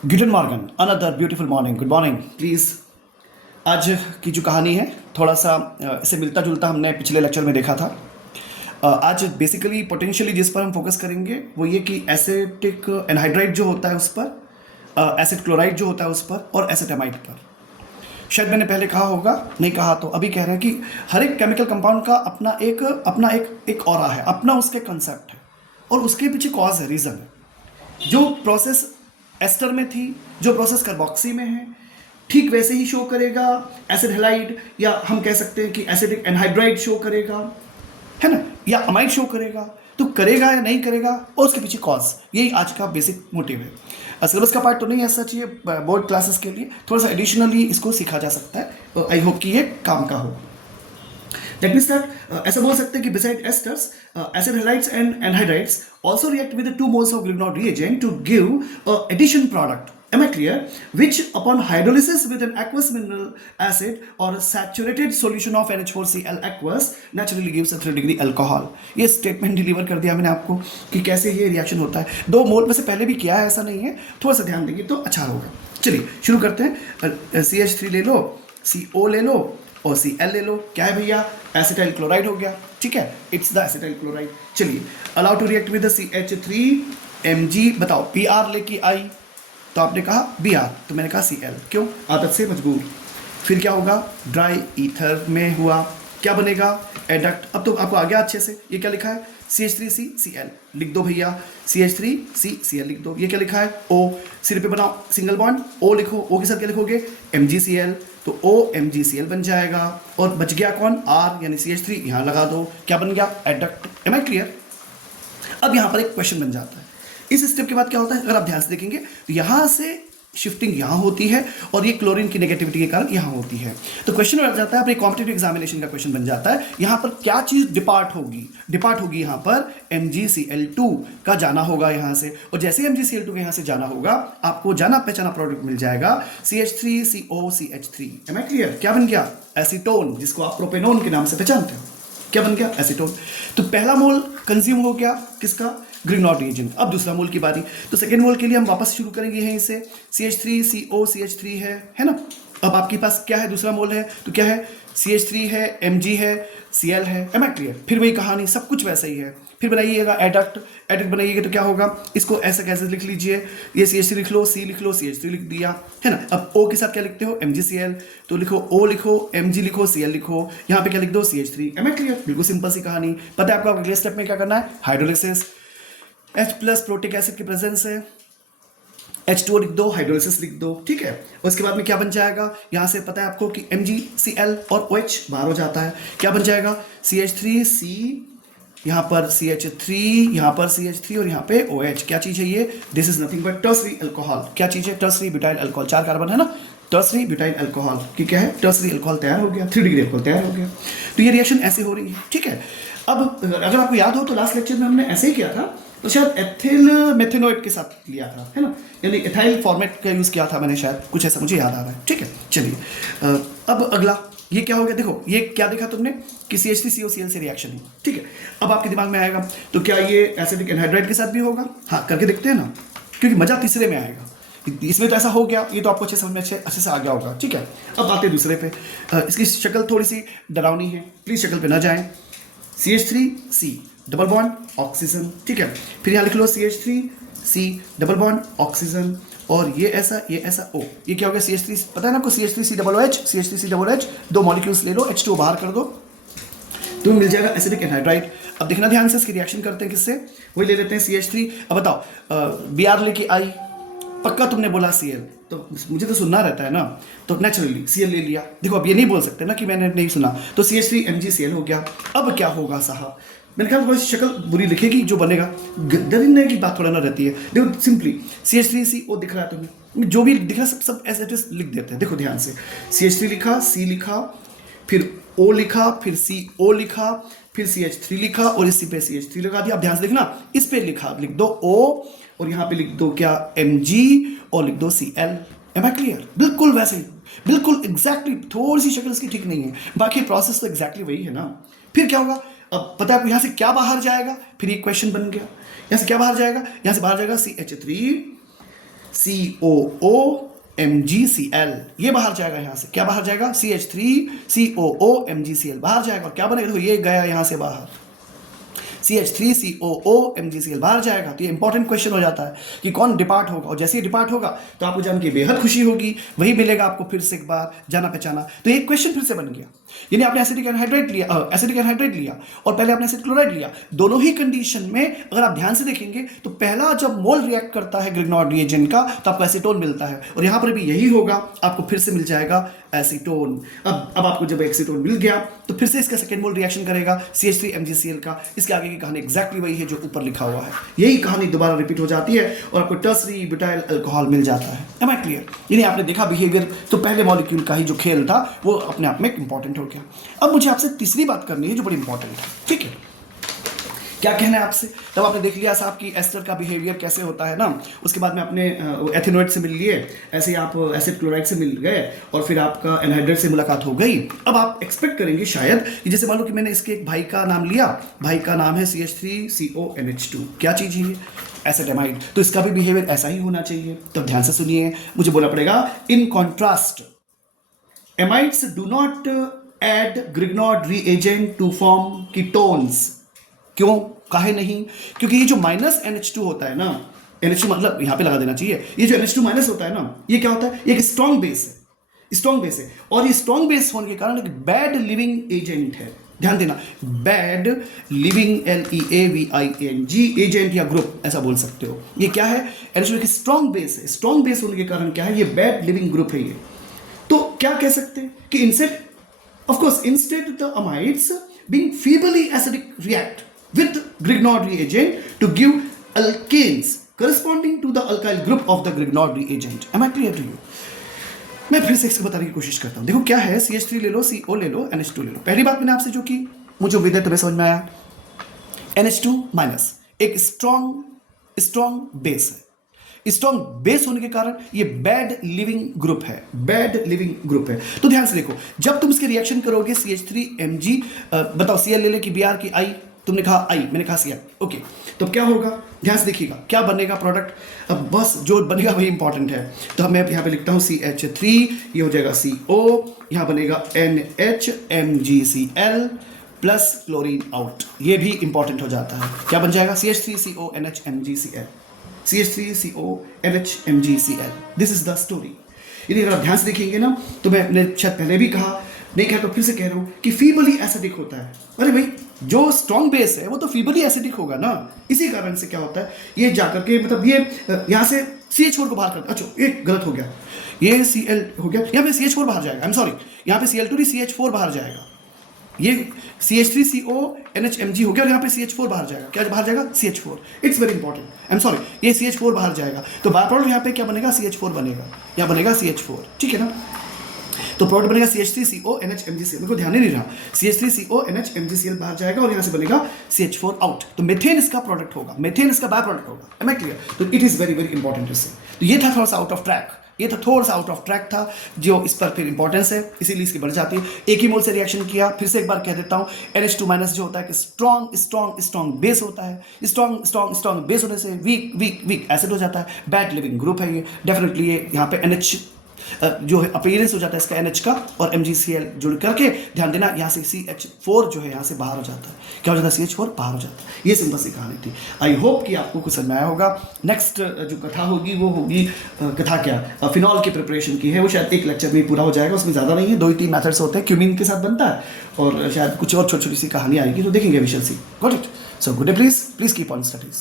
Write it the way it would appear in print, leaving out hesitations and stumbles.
Good morning, another beautiful morning. Good morning please. आज की जो कहानी है थोड़ा सा इससे मिलता जुलता हमने पिछले लेक्चर में देखा था। आज बेसिकली पोटेंशियली जिस पर हम फोकस करेंगे वो ये कि एसिटिक एनहाइड्राइड जो होता है उस पर, एसिड क्लोराइड जो होता है उस पर, और एसिटामाइड पर। शायद मैंने पहले कहा होगा, नहीं कहा तो अभी कह रहे हैं कि हर एक केमिकल कंपाउंड का अपना एक ऑरा है, अपना उसके कंसेप्ट है और उसके पीछे कॉज है, रीज़न है। जो प्रोसेस एस्टर में थी, जो प्रोसेस कार्बोक्सी में है, ठीक वैसे ही शो करेगा एसिड हैलाइड, या हम कह सकते हैं कि एसिडिक एनहाइड्राइड शो करेगा, है ना, या अमाइड शो करेगा। तो करेगा या नहीं करेगा और उसके पीछे कॉज, यही आज का बेसिक मोटिव है। सिलेबस का पार्ट तो नहीं ऐसा चाहिए, बोर्ड क्लासेस के लिए थोड़ा सा एडिशनली इसको सीखा जा सकता है। आई होप कि ये काम का हो। That means that ऐसा बोल सकते हैं कि beside esters, acid halides and anhydrides also react with the 2 moles of Grignard reagent to give a addition product. Am I clear? Which upon hydrolysis with an aqueous mineral acid or a saturated solution of NH4Cl aqueous naturally gives a 3 degree alcohol. ये statement deliver कर दिया मैंने आपको कि कैसे ये reaction होता है। 2 मोल में से पहले भी किया है, ऐसा नहीं है, थोड़ा सा ध्यान देंगे तो अच्छा होगा। चलिए शुरू करते हैं। CH3 ले लो, CO ले लो और Cl ले लो। क्या है भैया? एसिटाइल क्लोराइड हो गया, ठीक है, इट्स द एसिटाइल क्लोराइड। चलिए allow to react with CH3 Mg। बताओ Br लेके आई तो आपने कहा Br, तो मैंने कहा Cl। क्यों? आदत से मजबूर। फिर क्या होगा? ड्राई ईथर में हुआ, क्या बनेगा? एडक्ट। अब तो आपको आ गया अच्छे से। ये क्या लिखा है? CH3CCl लिख दो भैया, CH3CCl लिख दो। ये क्या लिखा है? O। सिर पे बनाओ सिंगल बॉन्ड, O लिखो। O के साथ क्या लिखोगे? MgCl, तो OMgCl बन जाएगा। और बच गया कौन? R, यानी CH3 यहाँ लगा दो। क्या बन गया? एडक्ट। Am I clear? अब यहाँ पर एक क्वेश्चन बन जाता है। इस स्टेप के बाद क्या होता है, अगर आप ध्यान से देखेंगे तो यहाँ से शिफ्टिंग यहाँ होती है और ये क्लोरीन की नेगेटिविटी के कारण यहाँ होती है। तो क्वेश्चन बन जाता है, अपने कॉम्पिटिटिव एग्जामिनेशन का क्वेश्चन बन जाता है, यहाँ पर क्या चीज़ डिपार्ट होगी? डिपार्ट होगी यहाँ पर MgCl2 का जाना होगा यहाँ से। और जैसे MgCl2 का यहाँ से जाना होगा, आपको जाना पहचाना प्रोडक्ट मिल जाएगा CH3COCH3। Am I clear? क्या बन गया? एसीटोन, जिसको आप प्रोपेनोन के नाम से पहचानते हो। क्या बन गया? एसीटोन। तो पहला मोल कंज्यूम हो गया किसका? ग्रिग्नॉर्ड रिएजेंट। अब दूसरा मोल की बारी। तो सेकेंड मोल के लिए हम वापस शुरू करेंगे यहीं से। CH3COCH3 है ना। अब आपके पास क्या है? दूसरा मोल है, तो क्या है? CH3 है, Mg है, Cl है। Am I clear? फिर वही कहानी, सब कुछ वैसा ही है। फिर बनाइएगा एडक्ट। एडक्ट बनाइएगा तो क्या होगा? इसको ऐसा कैसे लिख लीजिए, ये CH3 लिख लो, C लिख लो, CH3 लिख दिया, है ना। अब O के साथ क्या लिखते हो? MgCl, तो लिखो O लिखो, Mg लिखो, Cl लिखो, यहाँ पे क्या लिख दो? CH3। Am I clear? बिल्कुल सिंपल सी कहानी। पता है आपको अगले स्टेप में क्या करना है? Hydrolysis. H plus protic acid की प्रेजेंस है, H2O लिख दो, हाइड्रोलिसिस लिख दो, ठीक है। उसके बाद में क्या बन जाएगा? यहाँ से पता है आपको कि MgCl और OH बाहर हो जाता है। क्या बन जाएगा? CH3C, यहाँ पर CH3, यहाँ पर CH3 और यहाँ पे OH। क्या चीज़ है ये? This is nothing but tertiary alcohol. क्या चीज़ है? Tertiary butyl alcohol. 4 कार्बन है ना, टर्सरी ब्यूटाइल अल्कोहल की क्या है? टर्सरी अल्कोहल तैयार हो गया, 3 डिग्री अल्कोहल तैयार हो गया। तो ये रिएक्शन ऐसे हो रही है, ठीक है। अब अगर आपको याद हो तो लास्ट लेक्चर में हमने ऐसे ही किया था, तो शायद एथिल मेथेनोइड के साथ लिया था, है ना, यानी एथाइल फॉर्मेट का यूज़ किया था मैंने, शायद कुछ ऐसा मुझे याद आ रहा है, ठीक है। चलिए अब अगला ये क्या हो गया? देखो ये क्या देखा तुमने कि CH3COCl से रिएक्शन है, ठीक है। अब आपके दिमाग में आएगा तो क्या ये एसिडिक एनहाइड्राइड के साथ भी होगा? हाँ, करके देखते हैं ना, क्योंकि मजा तीसरे में आएगा। इसमें तो ऐसा हो गया, ये तो आपको अच्छे समझ में अच्छे से आ गया होगा, ठीक है। अब आते हैं दूसरे पे। इसकी शक्ल थोड़ी सी डरावनी है, प्लीज़ शक्ल पे ना जाएं। CH3C डबल बॉन्ड ऑक्सीजन, ठीक है। फिर यहाँ लिख लो CH3C डबल बॉन्ड ऑक्सीजन, और ये ऐसा O। ये क्या हो गया? CH3, पता है ना आपको, CH3C double OH, CH3C double OH, 2 molecules ले लो, H2O बाहर कर दो, तो मिल जाएगा एसिडिक एनहाइड्राइड। अब देखना ध्यान से, इसकी रिएक्शन करते हैं किससे? वही ले लेते हैं CH3। अब बताओ Br लेके आई, पक्का तुमने बोला Cl, तो मुझे तो सुनना रहता है ना, तो नेचुरली Cl ले लिया। देखो अब ये नहीं बोल सकते ना कि मैंने नहीं सुना, तो CH3 MgCl हो गया। अब क्या होगा साहब? मैंने कहा थोड़ी सी शक्ल बुरी लिखेगी, जो बनेगा डरने की बात थोड़ा ना रहती है। देखो सिंपली CH3CO दिख रहा है तुम्हें, जो भी दिख रहा है सब एज इट इज लिख देते हैं। देखो ध्यान से, CH3 लिखा, C लिखा, फिर O लिखा, फिर CO लिखा, फिर CH3 लिखा, और इसी पे CH3 लगा दिया। अब ध्यान से देखना, इस पे लिखा, लिख दो O, और यहाँ पे लिख दो क्या? Mg, और लिख दो Cl। M I clear? बिल्कुल वैसे ही, बिल्कुल एग्जैक्टली। थोड़ी सी शक्ल इसकी ठीक नहीं है, बाकी प्रोसेस तो एग्जैक्टली वही है ना। फिर क्या होगा? अब पता है आपको यहाँ से क्या बाहर जाएगा? फिर ये क्वेश्चन बन गया, यहाँ से क्या बाहर जाएगा? यहाँ से बाहर जाएगा CH3 COO-MgCl, ये बाहर जाएगा यहाँ से, क्या बाहर जाएगा, CH3COO-MgCl बाहर जाएगा, और क्या बनेगा, देखो ये गया यहाँ से बाहर, CH3COO-MgCl बाहर जाएगा। तो ये इंपॉर्टेंट क्वेश्चन हो जाता है कि कौन डिपार्ट होगा, और जैसे ही डिपार्ट होगा तो आपको जान के बेहद खुशी होगी, वही मिलेगा आपको फिर से एक बार जाना पहचाना। तो एक क्वेश्चन फिर से बन गया, यानी आपने एसिडिक एनहाइड्रेट लिया और पहले आपने एसिड क्लोराइड लिया। दोनों ही कंडीशन में अगर आप ध्यान से देखेंगे तो पहला जब मोल रिएक्ट करता है ग्रिग्नॉर्ड रिएजेंट का तो आपको एसीटोन मिलता है, और यहां पर भी यही होगा, आपको फिर से मिल जाएगा एसीटोन। अब आपको जब एसीटोन मिल गया तो फिर से इसका सेकेंड मोल रिएक्शन करेगा CH3MgCl का। इसके आगे की कहानी एग्जैक्टली वही है जो ऊपर लिखा हुआ है, यही कहानी दोबारा रिपीट हो जाती है और आपको टर्सरी ब्यूटाइल अल्कोहल मिल जाता है। Am I clear? यानी आपने देखा बिहेवियर, तो पहले मॉलिक्यूल का ही जो खेल था वो अपने आप में इंपॉर्टेंट हो गया। अब मुझे आपसे तीसरी बात करनी है जो बड़ी इंपॉर्टेंट है, ठीक है? क्या कहना है आपसे? तब आपने देख लिया साहब कि एस्टर का बिहेवियर कैसे होता है ना, उसके बाद में अपने एथेनोइड से मिल लिए, ऐसे ही आप एसिड क्लोराइड से मिल गए और फिर आपका एनहाइड्रेट से मुलाकात हो गई। अब आप एक्सपेक्ट करेंगे शायद कि जैसे मान लो कि मैंने इसके एक भाई का नाम लिया, भाई का नाम है CH3CONH2, क्या चीज़ है ये? एसिटामाइड। तो इसका भी बिहेवियर ऐसा ही होना चाहिए। तब ध्यान से सुनिए, मुझे बोलना पड़ेगा, in contrast amides do not add Grignard reagent to form ketones. क्यों, काहे नहीं? क्योंकि ये जो -NH2 होता है ना, NH2 मतलब यहां पे लगा देना चाहिए, ये जो NH2 माइनस होता है ना, ये क्या होता है, ये एक स्ट्रॉन्ग बेस है, स्ट्रॉन्ग बेस है, और ये स्ट्रॉन्ग बेस होने के कारण एक बैड लिविंग एजेंट है। ध्यान देना, बैड लिविंग LEAVING एजेंट या ग्रुप ऐसा बोल सकते हो। ये क्या है, NH2 एक स्ट्रॉन्ग बेस है, स्ट्रॉन्ग बेस होने के कारण क्या है, ये बैड लिविंग ग्रुप है ये। तो क्या कह सकते हैं कि instead the amides being feebly acidic react with Grignard reagent to give alkanes corresponding to the alkyl group of the Grignard reagent. Am I clear to you? मैं फिर से इसको बताने की कोशिश करता हूं। देखो क्या है, CH3 ले लो, CO ले लो, NH2 ले लो। पहली बात मैंने आपसे जो की, मुझे उम्मीद है तुम्हें समझ में आया। NH2 माइनस एक स्ट्रॉन्ग बेस है, स्ट्रॉन्ग बेस होने के कारण ये बैड लिविंग ग्रुप है, बैड लिविंग ग्रुप है। तो ध्यान से देखो, जब तुम इसके रिएक्शन करोगे CH3Mg, बताओ Cl ले ले कि Br की I, तुमने कहा I, मैंने कहा Cl, ओके, तो क्या होगा, ध्यान से देखिएगा क्या बनेगा प्रोडक्ट। अब बस जो बनेगा वही इंपॉर्टेंट है। तो मैं यहाँ पे लिखता हूँ CH3, ये हो जाएगा CO, यहाँ बनेगा NHMgCl प्लस क्लोरीन आउट, ये भी इंपॉर्टेंट हो जाता है। क्या बन जाएगा, CH3CONHMgCl, CH3CONHMgCl। This is the story. यदि अगर आप ध्यान से देखेंगे ना, तो मैं अपने शायद पहले भी कहा, नहीं कहा तो फिर से कह रहा हूं कि फीबली एसिडिक होता है। अरे भाई, जो स्ट्रॉन्ग बेस है वो तो फीबली एसिडिक होगा ना। इसी कारण से क्या होता है, ये जाकर के मतलब ये यहाँ से CH4 को बाहर करता है। अच्छा, एक गलत हो गया, ये Cl हो गया, यहाँ पे CH4 बाहर जाएगा, आई एम सॉरी, यहाँ पे Cl2 नहीं CH4 बाहर जाएगा। ये CH3CONHMg हो गया और यहाँ पे CH4 बाहर जाएगा। क्या बाहर जाएगा, CH4। It's very important, I am sorry, ये CH4 बाहर जाएगा। तो बाय प्रोडक्ट यहाँ पे क्या बनेगा, CH4 बनेगा, यहाँ बनेगा CH4, ठीक है ना। तो प्रोडक्ट बनेगा CH3CONHMgCl, मेरे को ध्यान ही नहीं रहा, CH3CONHMgCl बाहर जाएगा और यहाँ से बनेगा CH4 आउट। तो मेथेन इसका प्रोडक्ट होगा, मेथेन इसका बाय प्रोडक्ट होगा। Am I clear? तो it is very very important इससे। तो ये था थोड़ा सा आउट ऑफ ट्रैक, ये तो थोड़ा सा आउट ऑफ ट्रैक था, जो इस पर फिर इंपॉर्टेंस है, इसीलिए इसकी बढ़ जाती है। एक ही मोल से रिएक्शन किया, फिर से एक बार कह देता हूँ, NH2 माइनस जो होता है कि स्ट्रॉन्ग बेस होता है, स्ट्रॉन्ग बेस होने से वीक एसिड हो जाता है, बैड लिविंग ग्रुप है ये। डेफिनेटली ये यहाँ पे NH जो है अपीयरेंस हो जाता है इसका NH का, और MgCl जुड़ करके ध्यान देना यहाँ से CH4 जो है यहाँ से बाहर हो जाता है। क्या हो जाता है, CH4 बाहर हो जाता है। ये सिंपल सी कहानी थी। आई होप कि आपको कुछ समझ में आया होगा। नेक्स्ट जो कथा होगी वो होगी कथा क्या, फिनॉल की प्रिपरेशन की है, वो शायद एक लेक्चर में पूरा हो जाएगा, उसमें ज़्यादा नहीं है, 2-3 मेथड्स होते हैं, क्यूमिन के साथ बनता है, और शायद कुछ और छोटी छोटी सी कहानी आएगी, तो देखेंगे, we shall see. Got it? So good day, please keep on studies.